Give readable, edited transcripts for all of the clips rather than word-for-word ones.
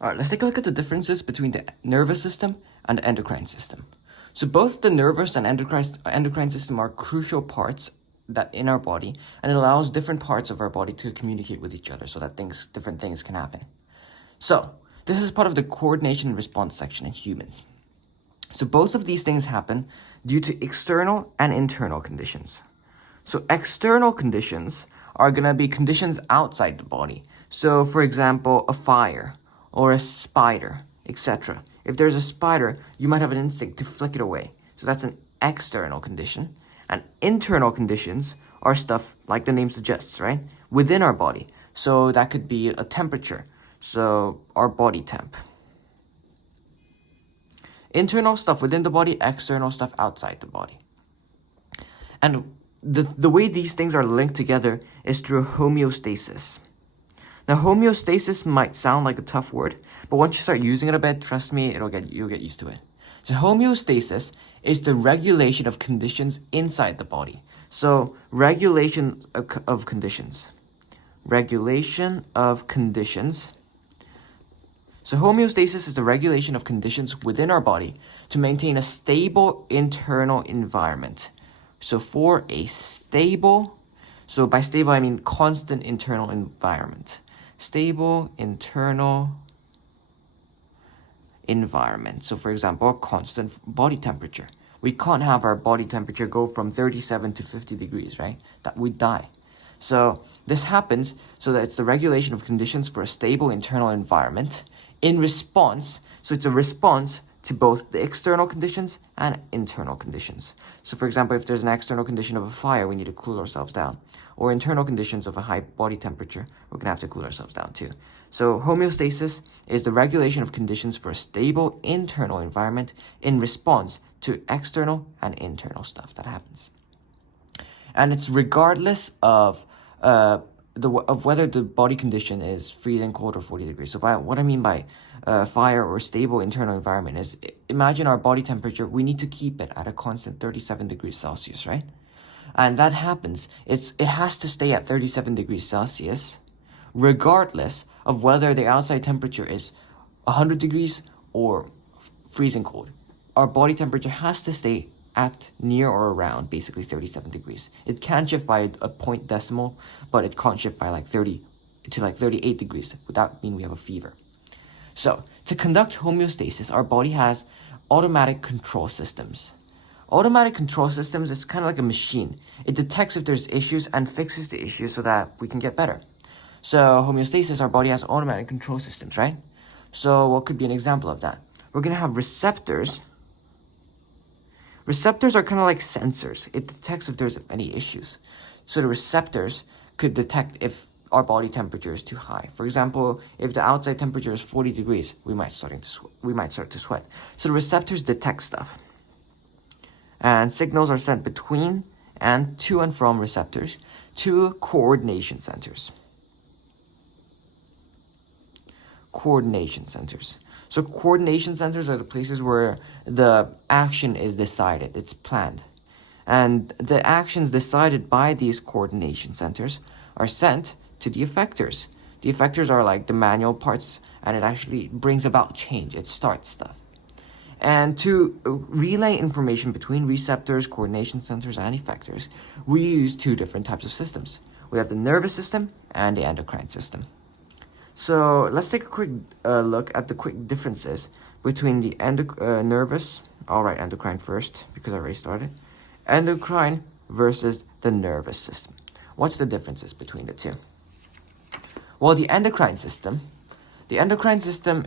All right, let's take a look at the differences between the nervous system and the endocrine system. So both the nervous and endocrine system are crucial parts that in our body, and it allows different parts of our body to communicate with each other so that different things can happen. So this is part of the coordination and response section in humans. So both of these things happen due to external and internal conditions. So external conditions are going to be conditions outside the body. So for example, a fire or a spider, etc. If there's a spider, you might have an instinct to flick it away. So that's an external condition. And internal conditions are stuff like the name suggests, right? Within our body. So that could be a temperature. So our body temp. Internal stuff within the body, external stuff outside the body. And the way these things are linked together is through homeostasis. Now, homeostasis might sound like a tough word, but once you start using it a bit, trust me, you'll get used to it. So homeostasis is the regulation of conditions inside the body. So regulation of conditions. Regulation of conditions. So homeostasis is the regulation of conditions within our body to maintain a stable internal environment. So for a stable, so by stable I mean constant internal environment. Stable internal environment. So for example, a constant body temperature. We can't have our body temperature go from 37 to 50 degrees, right? That we'd die. So this happens so that it's the regulation of conditions for a stable internal environment in response. So it's a response to both the external conditions and internal conditions. So for example, if there's an external condition of a fire, we need to cool ourselves down. Or internal conditions of a high body temperature, we're gonna have to cool ourselves down too. So homeostasis is the regulation of conditions for a stable internal environment in response to external and internal stuff that happens. And it's regardless of whether the body condition is freezing cold or 40 degrees. So what I mean by fire or stable internal environment is, imagine our body temperature, we need to keep it at a constant 37 degrees Celsius, right? And that happens, it has to stay at 37 degrees Celsius regardless of whether the outside temperature is 100 degrees or freezing cold. Our body temperature has to stay at near or around basically 37 degrees. It can shift by a point decimal, but it can't shift by like 30 to like 38 degrees. Without mean we have a fever. So to conduct homeostasis, our body has automatic control systems. Automatic control systems is kind of like a machine. It detects if there's issues and fixes the issues so that we can get better. So homeostasis, our body has automatic control systems, right? So what could be an example of that? We're going to have receptors. Receptors are kind of like sensors. It detects if there's any issues. So the receptors could detect if our body temperature is too high. For example, if the outside temperature is 40 degrees, we might start to sweat. So the receptors detect stuff. And signals are sent between and to and from receptors to coordination centers. Coordination centers. So coordination centers are the places where the action is decided, it's planned. And the actions decided by these coordination centers are sent to the effectors. The effectors are like the manual parts, and it actually brings about change, it starts stuff. And to relay information between receptors, coordination centers, and effectors, we use two different types of systems. We have the nervous system and the endocrine system. So let's take a quick look at the quick differences between the nervous, all right, endocrine first, because I already started, endocrine versus the nervous system. What's the differences between the two? Well, the endocrine system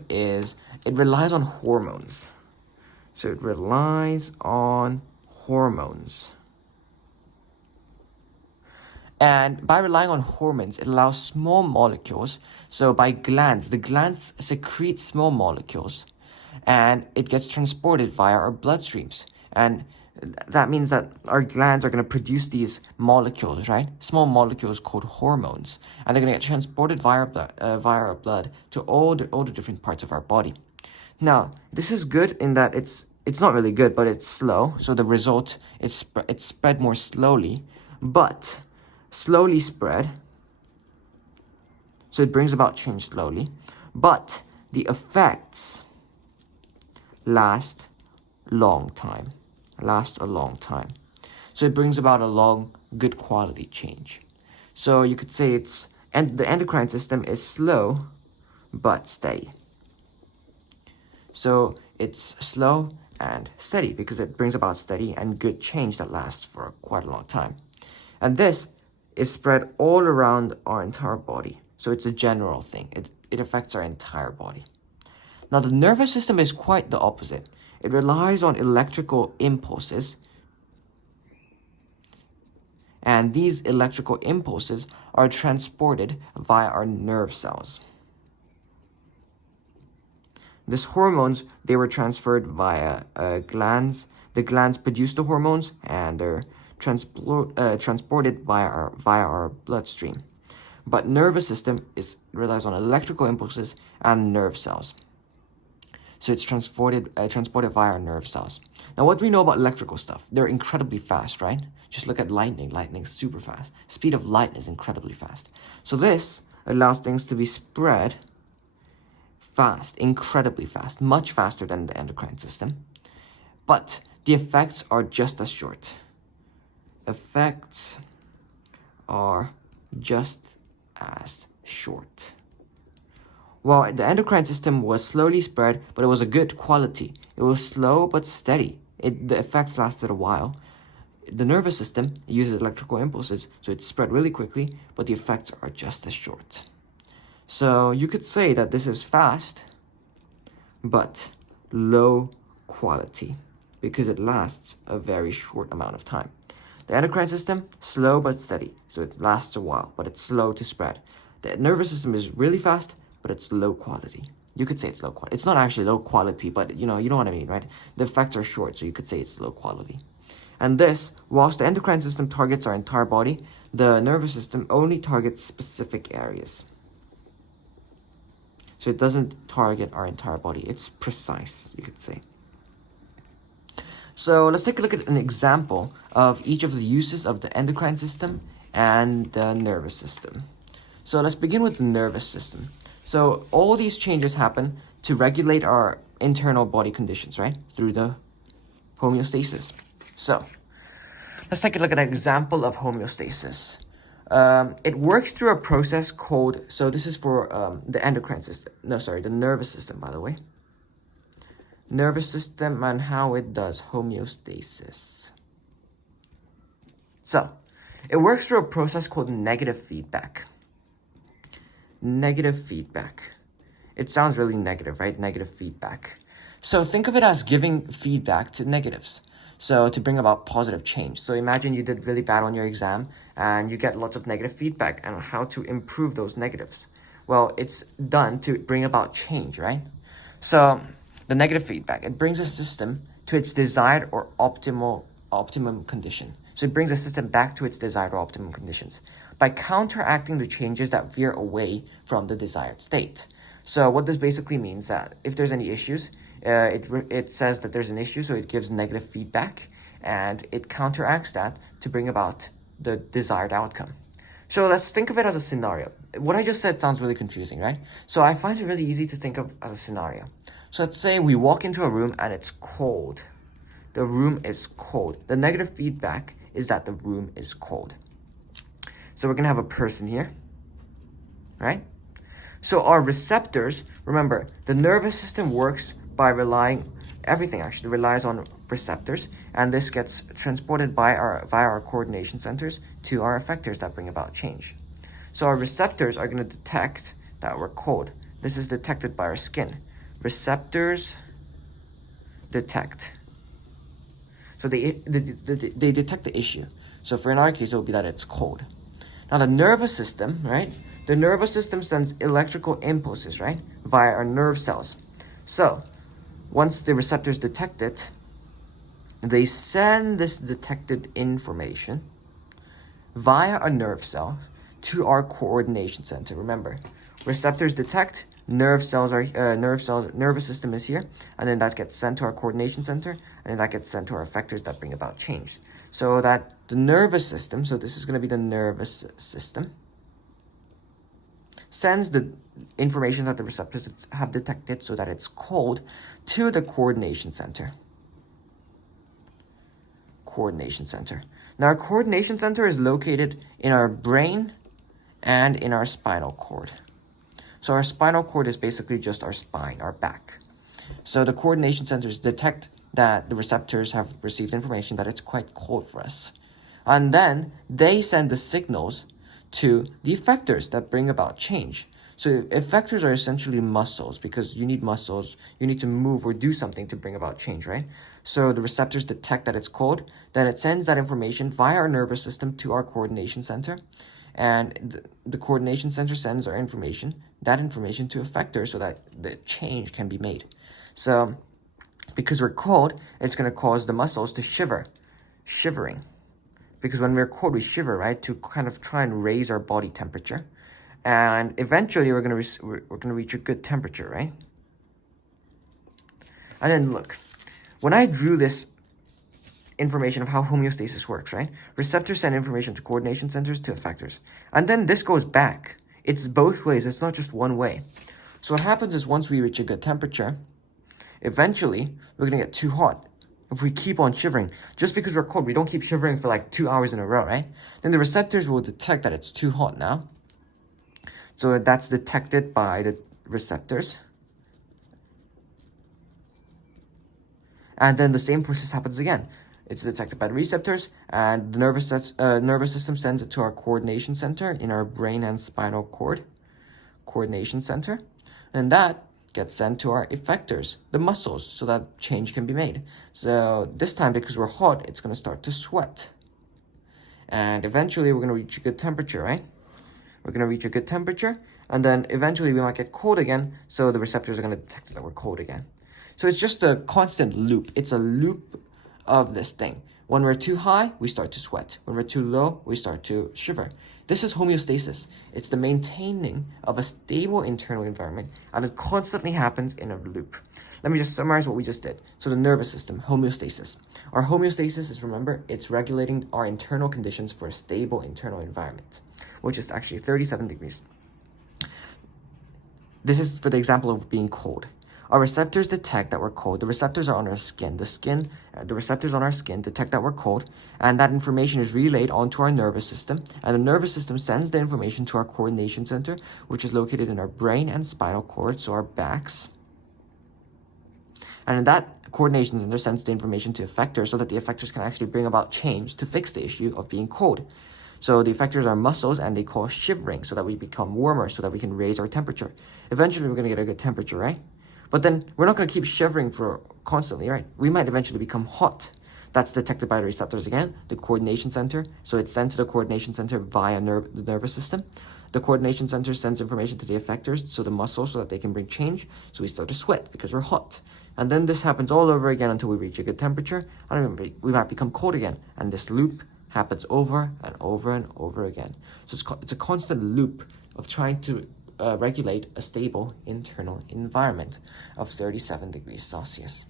is, it relies on hormones. So it relies on hormones. And by relying on hormones, it allows small molecules. So by glands, the glands secrete small molecules, and it gets transported via our bloodstreams. And that means that our glands are going to produce these molecules, right? Small molecules called hormones. And they're going to get transported via our blood to all the different parts of our body. Now, this is good in that it's not really good, but it's slow. So the result, it's spread more slowly, but slowly spread. So it brings about change slowly. But the effects last a long time. So it brings about a long, good quality change. So you could say the endocrine system is slow but steady. So it's slow and steady because it brings about steady and good change that lasts for quite a long time. And this is spread all around our entire body. So it's a general thing. It affects our entire body. Now the nervous system is quite the opposite. It relies on electrical impulses. And these electrical impulses are transported via our nerve cells. These hormones, they were transferred via glands. The glands produce the hormones and they're transported via our bloodstream. But nervous system relies on electrical impulses and nerve cells. So it's transported via our nerve cells. Now, what do we know about electrical stuff? They're incredibly fast, right? Just look at lightning. Lightning's super fast. Speed of light is incredibly fast. So this allows things to be spread fast, incredibly fast, much faster than the endocrine system. But the effects are just as short. Effects are just as short. Well, the endocrine system was slowly spread, but it was a good quality. It was slow but steady. The effects lasted a while. The nervous system uses electrical impulses, so it spread really quickly, but the effects are just as short. So you could say that this is fast, but low quality, because it lasts a very short amount of time. The endocrine system, slow but steady, so it lasts a while, but it's slow to spread. The nervous system is really fast, but it's low quality. You could say it's low quality. It's not actually low quality, but you know what I mean, right? The effects are short, so you could say it's low quality. And this, whilst the endocrine system targets our entire body, the nervous system only targets specific areas. So it doesn't target our entire body. It's precise, you could say. So let's take a look at an example of each of the uses of the endocrine system and the nervous system. So let's begin with the nervous system. So all these changes happen to regulate our internal body conditions, right? Through the homeostasis. So let's take a look at an example of homeostasis. It works through a process called, so this is for the endocrine system, the nervous system, by the way. Nervous system and how it does homeostasis. So, it works through a process called negative feedback. Negative feedback. It sounds really negative, right? Negative feedback. So think of it as giving feedback to negatives. So to bring about positive change. So imagine you did really bad on your exam and you get lots of negative feedback and how to improve those negatives. Well, it's done to bring about change, right? So the negative feedback, it brings a system to its desired or optimum condition. So it brings a system back to its desired or optimum conditions by counteracting the changes that veer away from the desired state. So what this basically means that if there's any issues, it says that there's an issue, so it gives negative feedback, and it counteracts that to bring about the desired outcome. So let's think of it as a scenario. What I just said sounds really confusing, right? So I find it really easy to think of as a scenario. So let's say we walk into a room and it's cold. The room is cold. The negative feedback is that the room is cold. So we're going to have a person here, right? So our receptors, remember, the nervous system works by everything actually relies on receptors, and this gets transported via our coordination centers to our effectors that bring about change. So our receptors are going to detect that we're cold. This is detected by our skin. Receptors detect. So they detect the issue. So for in our case, it will be that it's cold. Now the nervous system, right? The nervous system sends electrical impulses, right? Via our nerve cells. So once the receptors detect it, they send this detected information via a nerve cell to our coordination center. Remember, receptors detect, nervous system is here, and then that gets sent to our coordination center, and then that gets sent to our effectors that bring about change. So that the nervous system, so this is going to be the nervous system, sends the information that the receptors have detected so that it's called to the coordination center. Coordination center. Now, our coordination center is located in our brain and in our spinal cord. So our spinal cord is basically just our spine, our back. So the coordination centers detect that the receptors have received information that it's quite cold for us. And then they send the signals to the effectors that bring about change. So effectors are essentially muscles, because you need muscles, you need to move or do something to bring about change, right? So the receptors detect that it's cold, then it sends that information via our nervous system to our coordination center, and the coordination center sends that information to effectors so that the change can be made. So because we're cold, it's going to cause the muscles to shivering. Because when we're cold, we shiver, right? To kind of try and raise our body temperature. And eventually we're going to reach a good temperature, right? And then look, when I drew this information of how homeostasis works, right? Receptors send information to coordination centers to effectors. And then this goes back. It's both ways. It's not just one way. So what happens is once we reach a good temperature, eventually we're going to get too hot. If we keep on shivering, just because we're cold, we don't keep shivering for like 2 hours in a row, right? Then the receptors will detect that it's too hot now. So that's detected by the receptors. And then the same process happens again. It's detected by the receptors, and the nervous system sends it to our coordination center in our brain and spinal cord. Coordination center. And that gets sent to our effectors, the muscles, so that change can be made. So this time, because we're hot, it's going to start to sweat. And eventually, we're going to reach a good temperature, right? We're going to reach a good temperature, and then eventually we might get cold again, so the receptors are going to detect that we're cold again. So it's just a constant loop. It's a loop of this thing. When we're too high, we start to sweat. When we're too low, we start to shiver. This is homeostasis. It's the maintaining of a stable internal environment, and it constantly happens in a loop. Let me just summarize what we just did. So the nervous system, homeostasis. Our homeostasis is, remember, it's regulating our internal conditions for a stable internal environment, which is actually 37 degrees. This is for the example of being cold. Our receptors detect that we're cold. The receptors are on our skin. The receptors on our skin detect that we're cold, and that information is relayed onto our nervous system, and the nervous system sends the information to our coordination center, which is located in our brain and spinal cord, so our backs. And in that coordination center sends the information to effectors so that the effectors can actually bring about change to fix the issue of being cold. So the effectors are muscles, and they cause shivering so that we become warmer, so that we can raise our temperature. Eventually, we're going to get a good temperature, right? But then we're not going to keep shivering for constantly, right? We might eventually become hot. That's detected by the receptors again, the coordination center. So it's sent to the coordination center via the nervous system. The coordination center sends information to the effectors, so the muscles, so that they can bring change. So we start to sweat because we're hot. And then this happens all over again until we reach a good temperature. And we might become cold again. And this loop happens over and over and over again. So it's a constant loop of trying to regulate a stable internal environment of 37 degrees Celsius.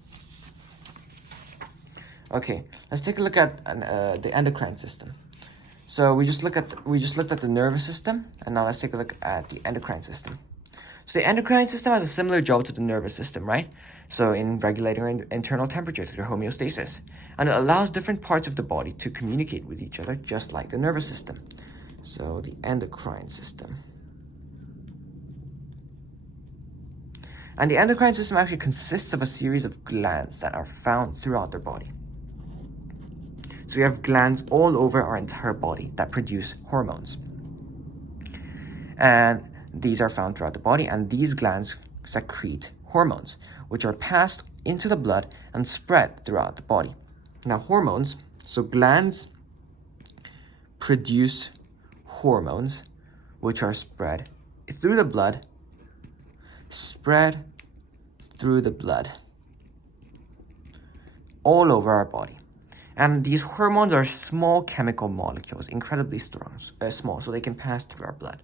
Okay, let's take a look at the endocrine system. So we just looked at the nervous system, and now let's take a look at the endocrine system. So the endocrine system has a similar job to the nervous system, right? So in regulating our internal temperature through homeostasis, and it allows different parts of the body to communicate with each other, just like the nervous system. So the endocrine system. And the endocrine system actually consists of a series of glands that are found throughout their body. So we have glands all over our entire body that produce hormones. And these are found throughout the body, and these glands secrete hormones, which are passed into the blood and spread throughout the body. Now, hormones, so glands produce hormones, which are spread through the blood, all over our body. And these hormones are small chemical molecules, incredibly small, so they can pass through our blood.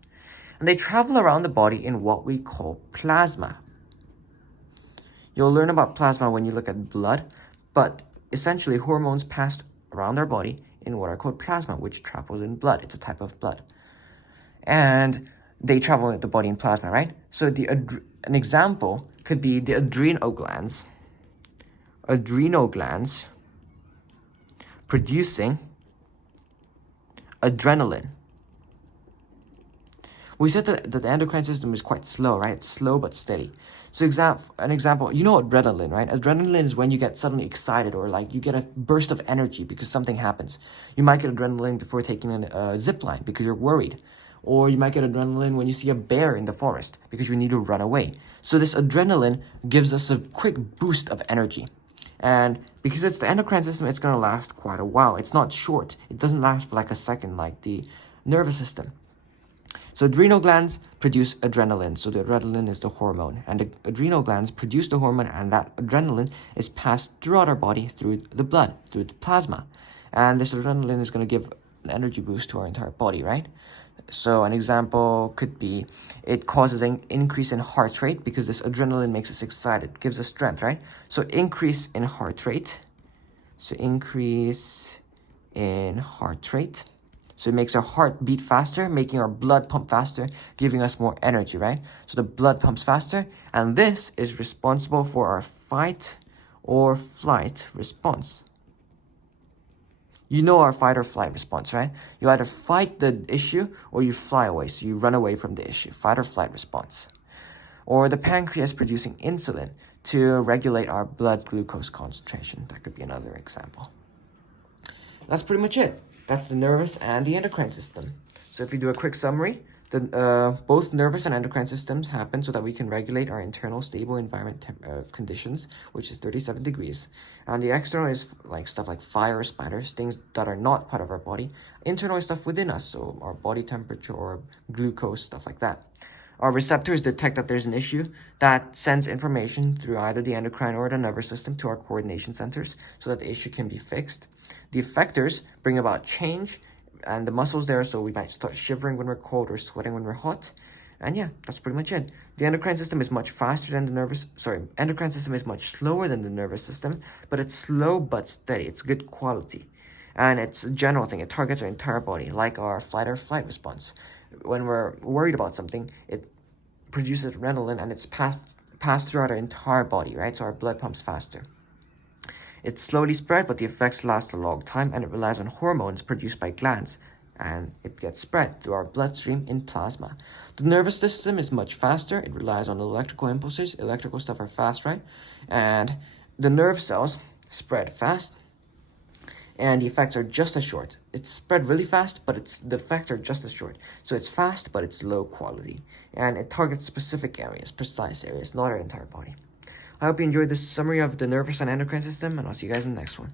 And they travel around the body in what we call plasma. You'll learn about plasma when you look at blood, but essentially hormones pass around our body in what are called plasma, which travels in blood. It's a type of blood. And they travel in the body in plasma, right? So an example could be the adrenal glands. Adrenal glands producing adrenaline. We said that the endocrine system is quite slow, right? It's slow but steady. So an example, you know adrenaline, right? Adrenaline is when you get suddenly excited or like you get a burst of energy because something happens. You might get adrenaline before taking a zip line because you're worried. Or you might get adrenaline when you see a bear in the forest because you need to run away. So this adrenaline gives us a quick boost of energy. And because it's the endocrine system, it's going to last quite a while. It's not short. It doesn't last for like a second like the nervous system. So adrenal glands produce adrenaline. So the adrenaline is the hormone. And the adrenal glands produce the hormone, and that adrenaline is passed throughout our body through the blood, through the plasma. And this adrenaline is going to give an energy boost to our entire body, right? So an example could be it causes an increase in heart rate because this adrenaline makes us excited, gives us strength, right? So increase in heart rate. So increase in heart rate. So it makes our heart beat faster, making our blood pump faster, giving us more energy, right? So the blood pumps faster, and this is responsible for our fight or flight response. You know our fight or flight response, right? You either fight the issue or you fly away, so you run away from the issue, fight or flight response. Or the pancreas producing insulin to regulate our blood glucose concentration. That could be another example. That's pretty much it. That's the nervous and the endocrine system. So if we do a quick summary, both nervous and endocrine systems happen so that we can regulate our internal stable environment conditions, which is 37 degrees. And the external is like stuff like fire, spiders, things that are not part of our body. Internal is stuff within us, so our body temperature or glucose, stuff like that. Our receptors detect that there's an issue that sends information through either the endocrine or the nervous system to our coordination centers so that the issue can be fixed. The effectors bring about change and the muscles there, so we might start shivering when we're cold or sweating when we're hot. And yeah, that's pretty much it. The endocrine system is much faster than the endocrine system is much slower than the nervous system, but it's slow but steady. It's good quality. And it's a general thing. It targets our entire body, like our fight or flight response. When we're worried about something, it produces adrenaline and it's passed throughout our entire body, right? So our blood pumps faster. It's slowly spread, but the effects last a long time, and it relies on hormones produced by glands, and it gets spread through our bloodstream in plasma. The nervous system is much faster. It relies on electrical impulses. Electrical stuff are fast, right? And the nerve cells spread fast, and the effects are just as short. It's spread really fast, but the effects are just as short. So it's fast, but it's low quality, and it targets specific areas, precise areas, not our entire body. I hope you enjoyed this summary of the nervous and endocrine system, and I'll see you guys in the next one.